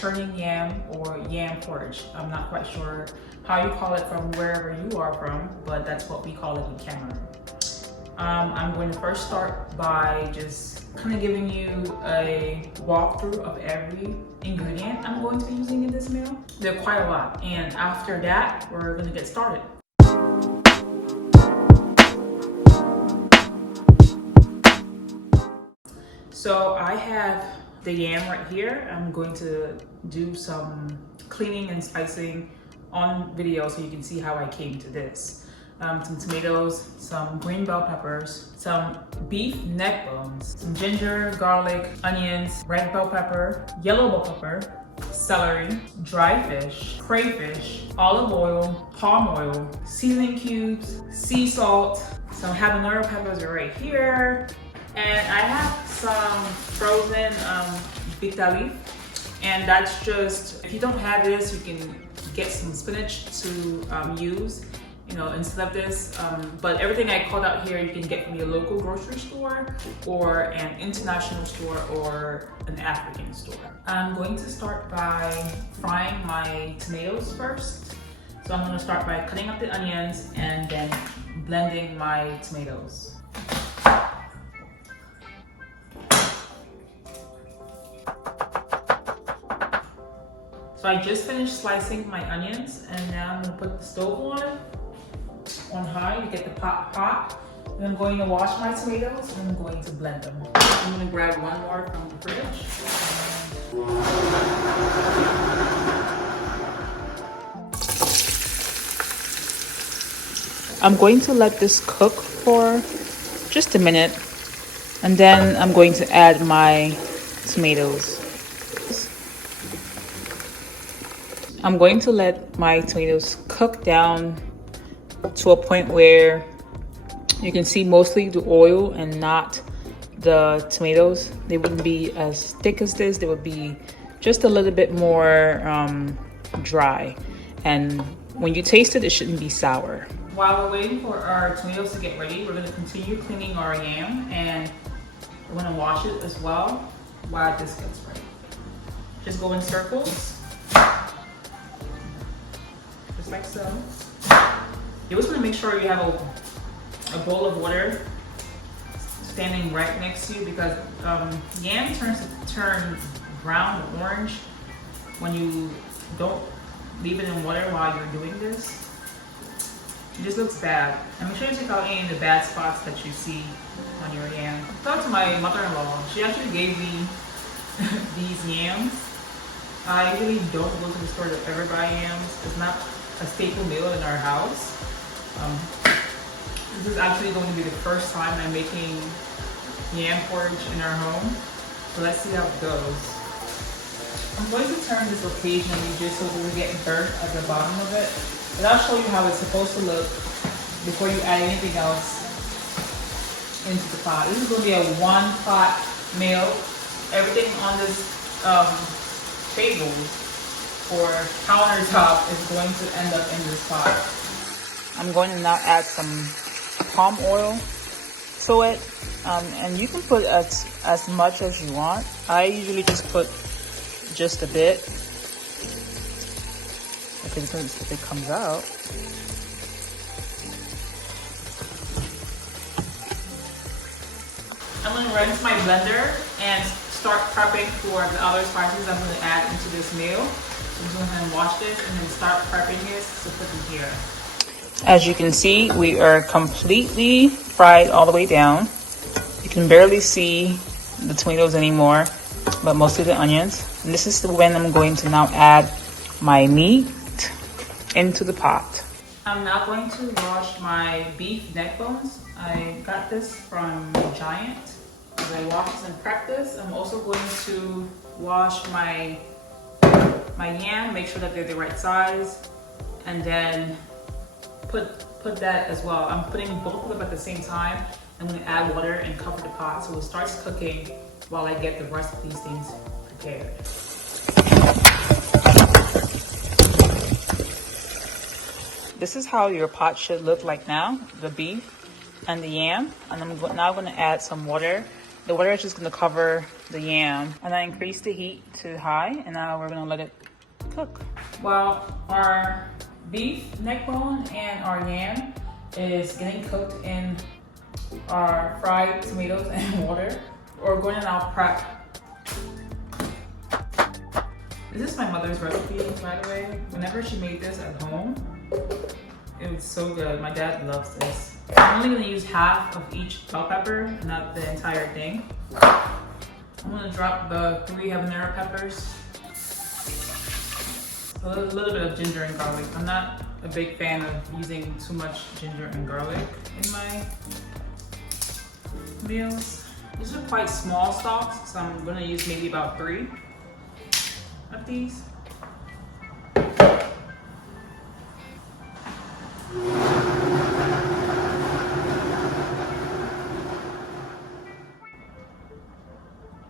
turning yam or yam porridge. I'm not quite sure how you call it from wherever you are from, but that's what we call it in Cameroon. I'm going to first start by just kind of giving you a walkthrough of every ingredient I'm going to be using in this meal. There are quite a lot, and after that, we're going to get started. So I have the yam right here. I'm going to do some cleaning and slicing on video so you can see how I came to this. Some tomatoes, some green bell peppers, some beef neck bones, some ginger, garlic, onions, red bell pepper, yellow bell pepper, celery, dry fish, crayfish, olive oil, palm oil, seasoning cubes, sea salt, some habanero peppers are right here, and I have some frozen bitter leaf, and that's just, if you don't have this, you can get some spinach to use, you know, instead of this. But everything I called out here, you can get from your local grocery store or an international store or an African store. I'm going to start by frying my tomatoes first. So I'm going to start by cutting up the onions and then blending my tomatoes. So I just finished slicing my onions, and now I'm gonna put the stove on high to get the pot hot. And I'm going to wash my tomatoes and I'm going to blend them. I'm gonna grab one more from the fridge. I'm going to let this cook for just a minute, and then I'm going to add my tomatoes. I'm going to let my tomatoes cook down to a point where you can see mostly the oil and not the tomatoes. They wouldn't be as thick as this. They would be just a little bit more dry. And when you taste it, it shouldn't be sour. While we're waiting for our tomatoes to get ready, we're gonna continue cleaning our yam, and we're gonna wash it as well while this gets ready. Just go in circles. Like so. You always want to make sure you have a bowl of water standing right next to you, because yam turn brown or orange when you don't leave it in water while you're doing this. It just looks bad. And make sure you take out any of the bad spots that you see on your yam. Shout out to my mother-in-law. She actually gave me these yams. I usually don't go to the store to ever buy yams. It's not a staple meal in our house. This is actually going to be the first time I'm making yam porridge in our home. So let's see how it goes. I'm going to turn this occasionally just so it doesn't get burnt at the bottom of it. And I'll show you how it's supposed to look before you add anything else into the pot. This is going to be a one pot meal. Everything on this table or countertop is going to end up in this pot. I'm going to now add some palm oil to it, and you can put as much as you want. I usually just put just a bit if it comes out. I'm going to rinse my blender and start prepping for the other spices I'm going to add into this meal. I'm just going to go ahead and wash this and then start prepping this to put them here. As you can see, we are completely fried all the way down. You can barely see the tomatoes anymore, but mostly the onions. And this is when I'm going to now add my meat into the pot. I'm now going to wash my beef neck bones. I got this from Giant. As I wash this and prep this, I'm also going to wash my yam, make sure that they're the right size, and then put that as well. I'm putting both of them at the same time. I'm going to add water and cover the pot so it starts cooking while I get the rest of these things prepared. This is how your pot should look like now, the beef and the yam. And I'm now going to add some water The water is just gonna cover the yam. And I increased the heat to high, and now we're gonna let it cook. While our beef neck bone and our yam is getting cooked in our fried tomatoes and water, we're going to now prep. This is my mother's recipe, by the way. Whenever she made this at home, it was so good. My dad loves this. I'm only gonna use half of each bell pepper, not the entire thing. I'm gonna drop the 3 habanero peppers. A little bit of ginger and garlic. I'm not a big fan of using too much ginger and garlic in my meals. These are quite small stalks, so I'm gonna use maybe about 3 of these.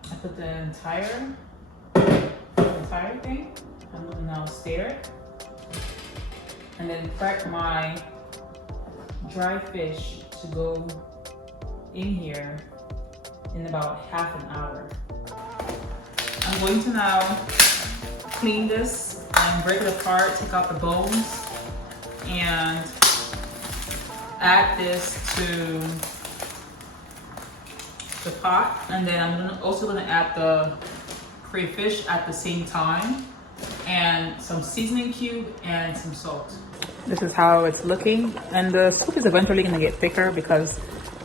I put the entire thing. I'm gonna now stir it, and then prep my dry fish to go in here in about half an hour. I'm going to now clean this and break it apart, take out the bones, and add this to the pot. And then I'm also gonna add the crayfish at the same time, and some seasoning cube and some salt. This is how it's looking, and the soup is eventually gonna get thicker because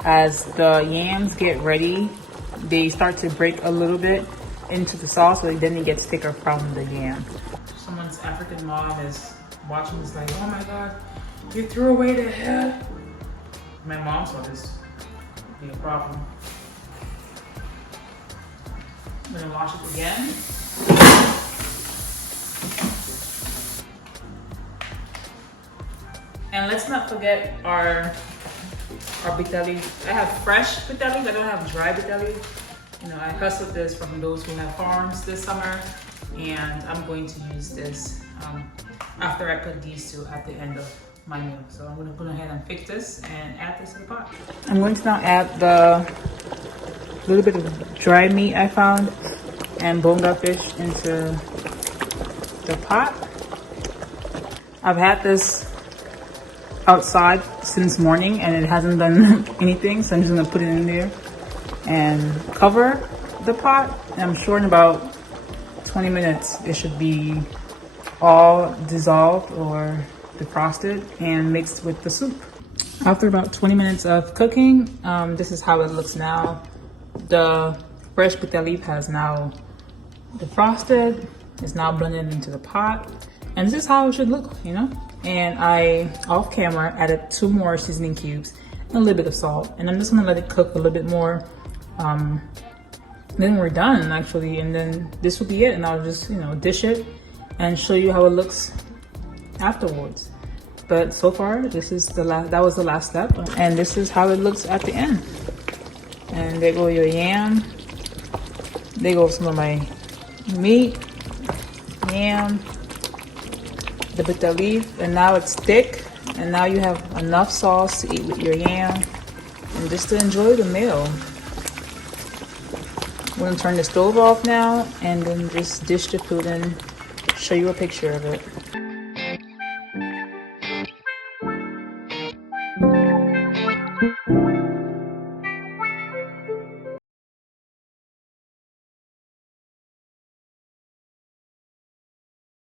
as the yams get ready, they start to break a little bit into the sauce, so then it gets thicker from the yam. Someone's African mom is watching this like, oh my God, you threw away the head. My mom saw this be a problem. I'm gonna wash it again. And let's not forget our bitter leaf. I have fresh bitter leaf, I don't have dry bitter leaf. You know, I hustled this from those who have farms this summer, and I'm going to use this after I put these 2 at the end of my meal. So I'm gonna go ahead and fix this and add this to the pot. I'm going to now add the little bit of dry meat I found and bonga fish into the pot. I've had this outside since morning and it hasn't done anything, so I'm just gonna put it in there and cover the pot. And I'm sure in about 20 minutes it should be all dissolved or defrosted and mixed with the soup. After about 20 minutes of cooking, this is how it looks now. The fresh bitter leaf has now defrosted. It's now blended into the pot, and this is how it should look, you know. And I, off camera, added 2 more seasoning cubes and a little bit of salt, and I'm just gonna let it cook a little bit more. Then we're done actually, and then this will be it, and I'll just, you know, dish it and show you how it looks afterwards. But so far, this is that was the last step, and this is how it looks at the end. And there go your yam. There go some of my meat, yam, the bitter leaf, and now it's thick, and now you have enough sauce to eat with your yam and just to enjoy the meal. I'm gonna turn the stove off now and then just dish the food and show you a picture of it.